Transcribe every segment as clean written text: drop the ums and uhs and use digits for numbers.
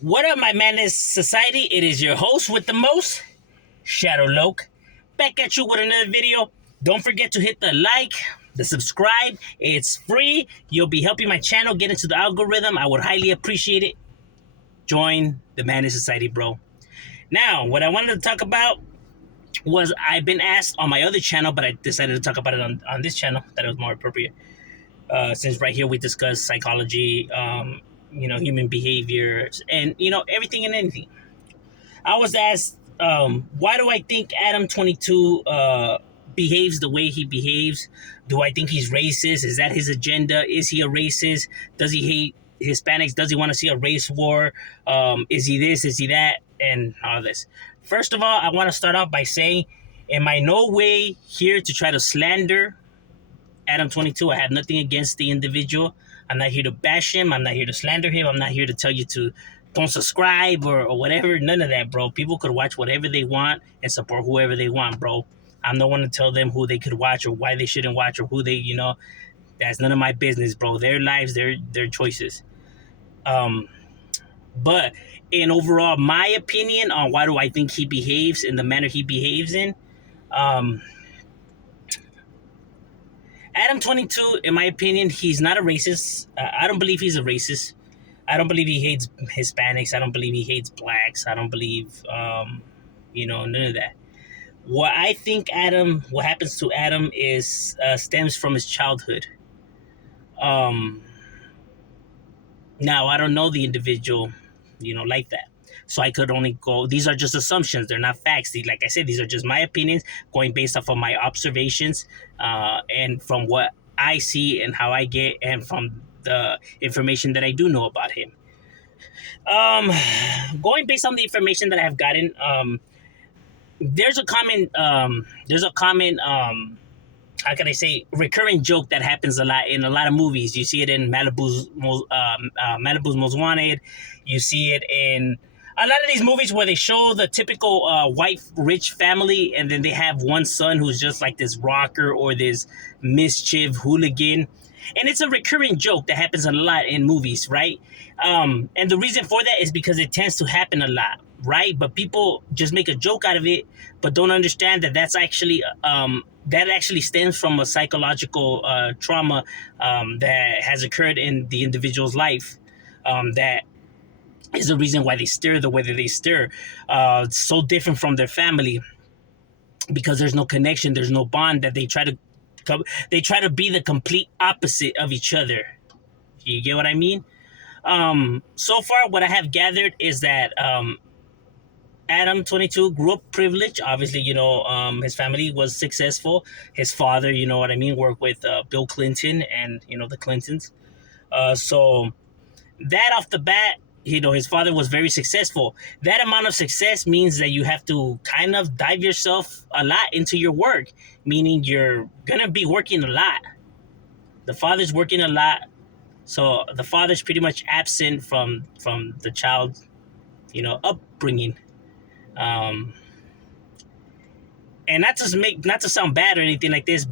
What up, my madness society? It is your host with the most, Shadow Loke, back at you with another video. Don't forget to hit the like, the subscribe. It's free. You'll be helping my channel get into the algorithm. I would highly appreciate it. Join the madness society, bro. Now, what I wanted to talk about was I've been asked on my other channel, but I decided to talk about it on this channel. That it was more appropriate. Since right here we discuss psychology, human behavior, and everything and anything. I was asked, why do I think Adam 22 behaves the way he behaves? Do I think he's racist? Is that his agenda? Is he a racist? Does he hate Hispanics? Does he want to see a race war? Is he this? Is he that? And all this. First of all, I want to start off by saying, am I no way here to try to slander Adam 22? I have nothing against the individual. I'm not here to bash him. I'm not here to slander him. I'm not here to tell you to don't subscribe or whatever. None of that, bro. People could watch whatever they want and support whoever they want, bro. I'm no one to tell them who they could watch or why they shouldn't watch or who they, that's none of my business, bro. Their lives, their choices. But in overall, my opinion on why do I think he behaves in the manner he behaves in, Adam 22, in my opinion, he's not a racist. I don't believe he's a racist. I don't believe he hates Hispanics. I don't believe he hates blacks. I don't believe, none of that. What happens to Adam is stems from his childhood. Now, I don't know the individual, like that. So I could only go, these are just assumptions. They're not facts. Like I said, these are just my opinions going based off of my observations and from what I see and how I get and from the information that I do know about him. Going based on the information that I have gotten, there's a common how can I say, recurring joke that happens a lot in a lot of movies. You see it in Malibu's Most Wanted. You see it in a lot of these movies where they show the typical white rich family, and then they have one son who's just like this rocker or this mischief hooligan. And it's a recurring joke that happens a lot in movies, right? And the reason for that is because it tends to happen a lot, right? But people just make a joke out of it, but don't understand that that actually stems from a psychological trauma that has occurred in the individual's life. That is the reason why they stir the way that they stir. So different from their family because there's no connection, there's no bond. That they try to be the complete opposite of each other. You get what I mean? So far, what I have gathered is that Adam 22 grew up privileged. Obviously, his family was successful. His father, worked with Bill Clinton and, the Clintons. So that off the bat, his father was very successful. That amount of success means that you have to kind of dive yourself a lot into your work, meaning you're going to be working a lot. The father's working a lot. So the father's pretty much absent from the child, upbringing. And not to sound bad or anything like this,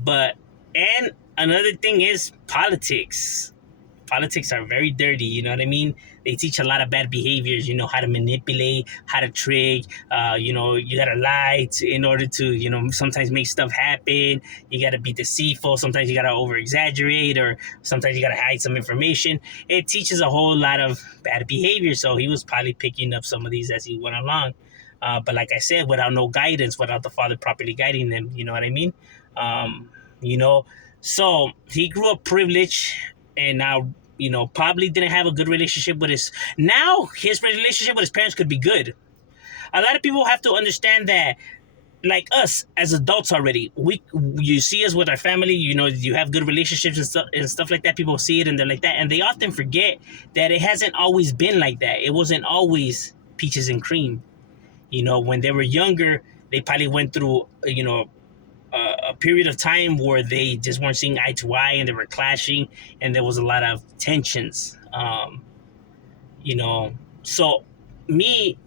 and another thing is politics. Politics are very dirty, you know what I mean? They teach a lot of bad behaviors, how to manipulate, how to trick, you gotta lie in order to, sometimes make stuff happen. You gotta be deceitful. Sometimes you gotta over exaggerate, or sometimes you gotta hide some information. It teaches a whole lot of bad behavior. So he was probably picking up some of these as he went along. But like I said, without no guidance, without the father properly guiding them, you know what I mean? So he grew up privileged, and now, probably didn't have a good relationship with his relationship with his parents could be good. A lot of people have to understand that, like us as adults already, you see us with our family, you have good relationships and stuff like that. People see it and they're like that, and they often forget that it hasn't always been like that. It wasn't always peaches and cream. When they were younger, they probably went through, a period of time where they just weren't seeing eye to eye and they were clashing, and there was a lot of tensions. So me,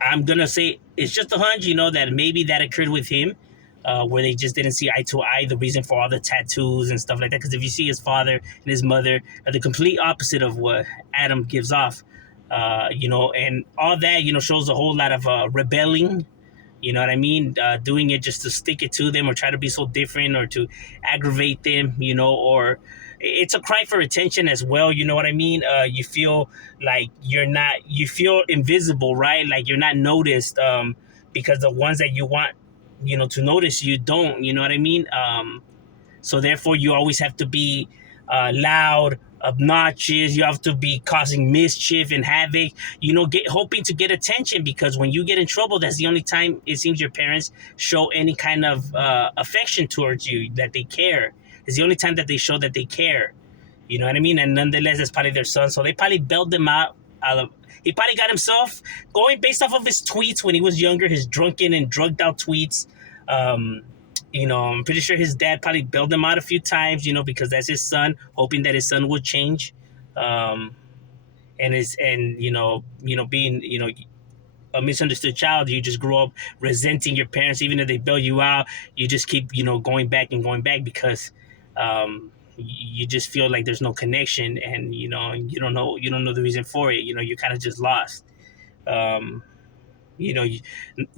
I'm gonna say it's just a hunch, that maybe that occurred with him, where they just didn't see eye to eye. The reason for all the tattoos and stuff like that, because if you see his father and his mother are the complete opposite of what Adam gives off. And all that, shows a whole lot of rebelling. You know what I mean? Doing it just to stick it to them or try to be so different or to aggravate them, or it's a cry for attention as well. You know what I mean? You feel like you feel invisible, right? Like you're not noticed, because the ones that you want, to notice you don't, you know what I mean? So therefore, you always have to be loud, obnoxious. You have to be causing mischief and havoc. Hoping to get attention, because when you get in trouble, that's the only time it seems your parents show any kind of affection towards you, that they care. It's the only time that they show that they care. You know what I mean? And nonetheless, it's probably their son, so they probably bailed them out. He probably got himself going based off of his tweets when he was younger, his drunken and drugged out tweets. I'm pretty sure his dad probably bailed him out a few times, because that's his son, hoping that his son would change. Being, a misunderstood child, you just grow up resenting your parents, even if they bail you out. You just keep, going back and going back because you just feel like there's no connection, and you don't know the reason for it. You're kind of just lost. you know,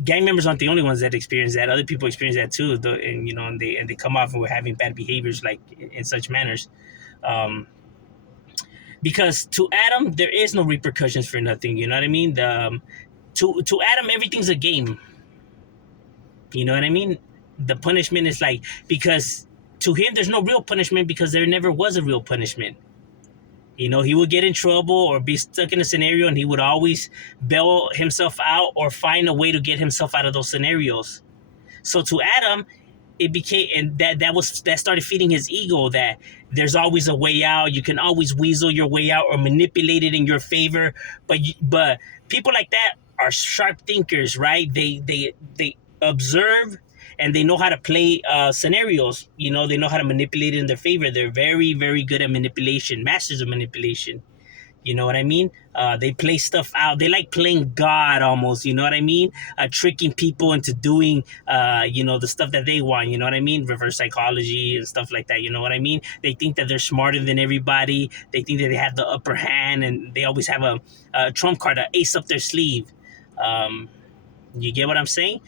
gang members aren't the only ones that experience that. Other people experience that too, and they come off and we're having bad behaviors like in such manners. Um, because to Adam, there is no repercussions for nothing. You know what I mean? To Adam, everything's a game. You know what I mean? The punishment is like, because to him, there's no real punishment because there never was a real punishment. He would get in trouble or be stuck in a scenario, and he would always bail himself out or find a way to get himself out of those scenarios. So to Adam, it became, and that started feeding his ego that there's always a way out. You can always weasel your way out or manipulate it in your favor. But people like that are sharp thinkers, right? They observe and they know how to play scenarios. They know how to manipulate it in their favor. They're very, very good at manipulation, masters of manipulation. You know what I mean? They play stuff out. They like playing God almost. You know what I mean? Tricking people into doing, the stuff that they want. You know what I mean? Reverse psychology and stuff like that. You know what I mean? They think that they're smarter than everybody. They think that they have the upper hand, and they always have a trump card, an ace up their sleeve. You get what I'm saying?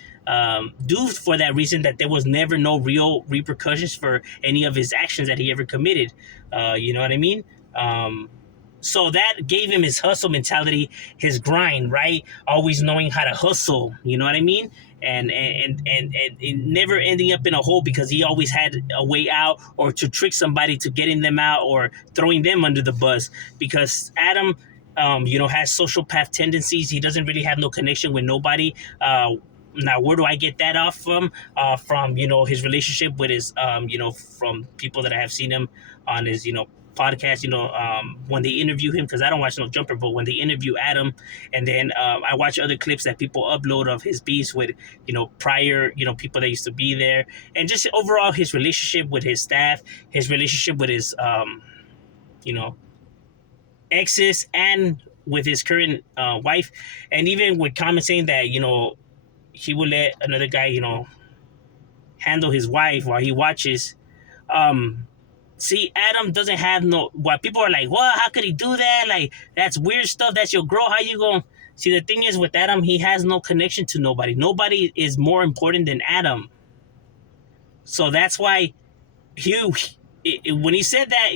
Due for that reason that there was never no real repercussions for any of his actions that he ever committed. You know what I mean? So that gave him his hustle mentality, his grind, right? Always knowing how to hustle. You know what I mean? And never ending up in a hole because he always had a way out, or to trick somebody to getting them out or throwing them under the bus. Because Adam, has sociopath tendencies. He doesn't really have no connection with nobody. Now, where do I get that off from? From, his relationship with his, from people that I have seen him on his, podcast, when they interview him, because I don't watch no Jumper, but when they interview Adam, and then I watch other clips that people upload of his beefs with, prior, people that used to be there, and just overall his relationship with his staff, his relationship with his, exes, and with his current wife, and even with comments saying that, he would let another guy, handle his wife while he watches. See, Adam doesn't have what people are like, well, how could he do that? Like, that's weird stuff. That's your girl. How you going? See, the thing is with Adam, he has no connection to nobody. Nobody is more important than Adam. So that's why when he said that,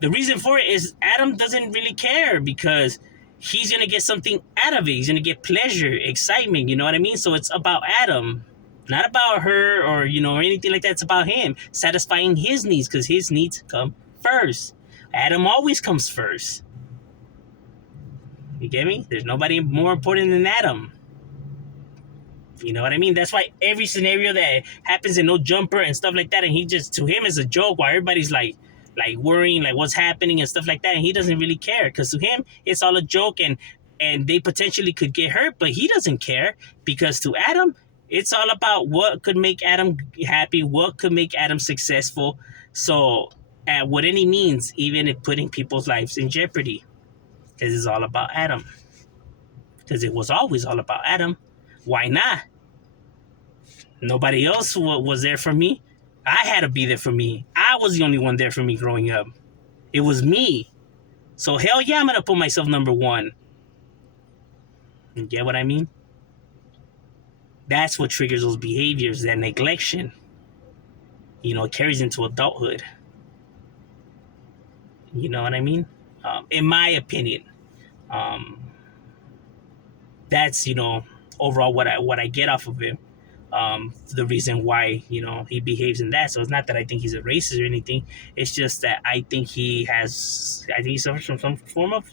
the reason for it is Adam doesn't really care, because he's going to get something out of it. He's going to get pleasure, excitement, you know what I mean? So it's about Adam, not about her or, or anything like that. It's about him satisfying his needs, because his needs come first. Adam always comes first. You get me? There's nobody more important than Adam. You know what I mean? That's why every scenario that happens in No Jumper and stuff like that, and he just, to him, is a joke, while everybody's like worrying, like what's happening and stuff like that, and he doesn't really care, because to him it's all a joke, and they potentially could get hurt, but he doesn't care, because to Adam it's all about what could make Adam happy, what could make Adam successful. So at what any means, even if putting people's lives in jeopardy, because it's all about Adam, because it was always all about Adam. Why not? Nobody else was there for me. I had to be there for me. I was the only one there for me growing up. It was me. So hell yeah, I'm going to put myself number one. You get what I mean? That's what triggers those behaviors, that neglection. Carries into adulthood. You know what I mean? In my opinion, um, that's overall what I get off of him. The reason why he behaves in that. So it's not that I think he's a racist or anything. It's just that I think he suffers from some form of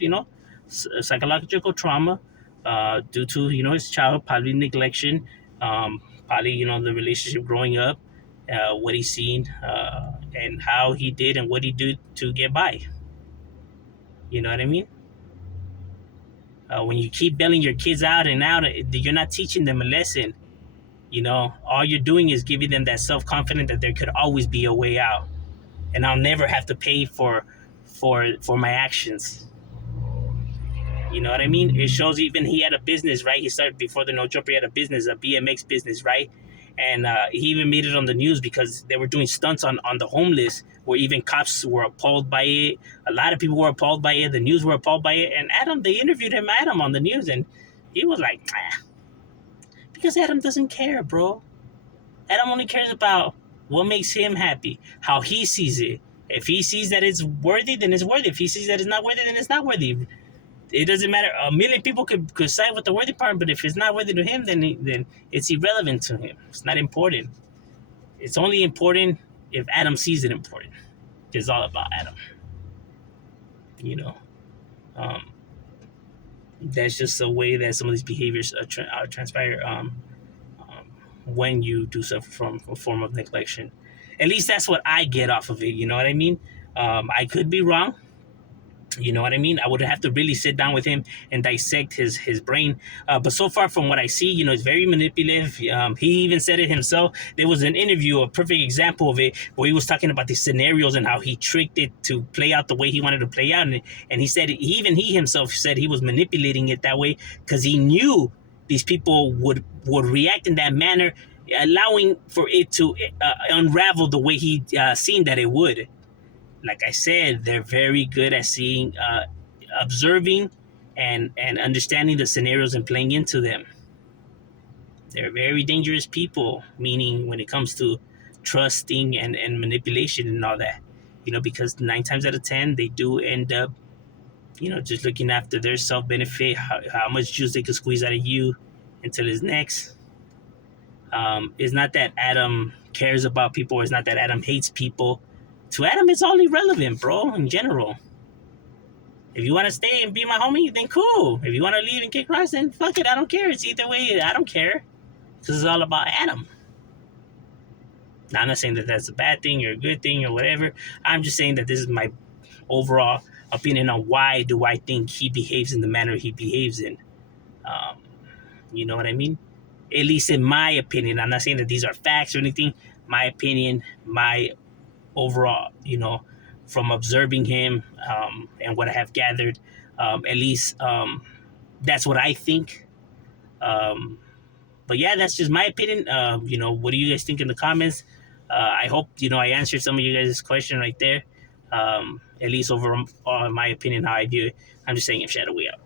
psychological trauma due to his childhood, probably neglection, probably the relationship growing up, what he's seen, and how he did and what he did to get by. You know what I mean? When you keep bailing your kids out and out, you're not teaching them a lesson. All you're doing is giving them that self-confidence that there could always be a way out, and I'll never have to pay for my actions. You know what I mean? It shows even he had a business, right? He started before the No Jumper. He had a business, a BMX business, right? And he even made it on the news because they were doing stunts on the homeless, where even cops were appalled by it. A lot of people were appalled by it. The news were appalled by it. And they interviewed Adam on the news, and he was like, because Adam doesn't care, bro. Adam only cares about what makes him happy, how he sees it. If he sees that it's worthy, then it's worthy. If he sees that it's not worthy, then it's not worthy. It doesn't matter. A million people could side with the worthy part, but if it's not worthy to him, then it's irrelevant to him. It's not important. It's only important if Adam sees it important. It's all about Adam. You know, um, that's just the way that some of these behaviors transpire when you do suffer from a form of neglection. At least that's what I get off of it. You know what I mean? I could be wrong. You know what I mean? I would have to really sit down with him and dissect his brain. But so far from what I see, it's very manipulative. He even said it himself. There was an interview, a perfect example of it, where he was talking about the scenarios and how he tricked it to play out the way he wanted to play out. And he said, even he himself said he was manipulating it that way because he knew these people would react in that manner, allowing for it to unravel the way he seen that it would. Like I said, they're very good at seeing, observing, and understanding the scenarios and playing into them. They're very dangerous people, meaning when it comes to trusting and manipulation and all that. Because 9 times out of 10, they do end up, just looking after their self benefit, how much juice they can squeeze out of you until his next. It's not that Adam cares about people, or it's not that Adam hates people. To Adam, it's all irrelevant, bro, in general. If you want to stay and be my homie, then cool. If you want to leave and kick rocks, then fuck it, I don't care. It's either way, I don't care. Because it's all about Adam. Now, I'm not saying that that's a bad thing or a good thing or whatever. I'm just saying that this is my overall opinion on why do I think he behaves in the manner he behaves in. You know what I mean? At least in my opinion. I'm not saying that these are facts or anything. My opinion, my overall, from observing him and what I have gathered, at least that's what I think. But yeah, that's just my opinion. What do you guys think in the comments? I hope I answered some of you guys' question right there. At least over my opinion, how I view it. I'm just saying, if Shadow, we out.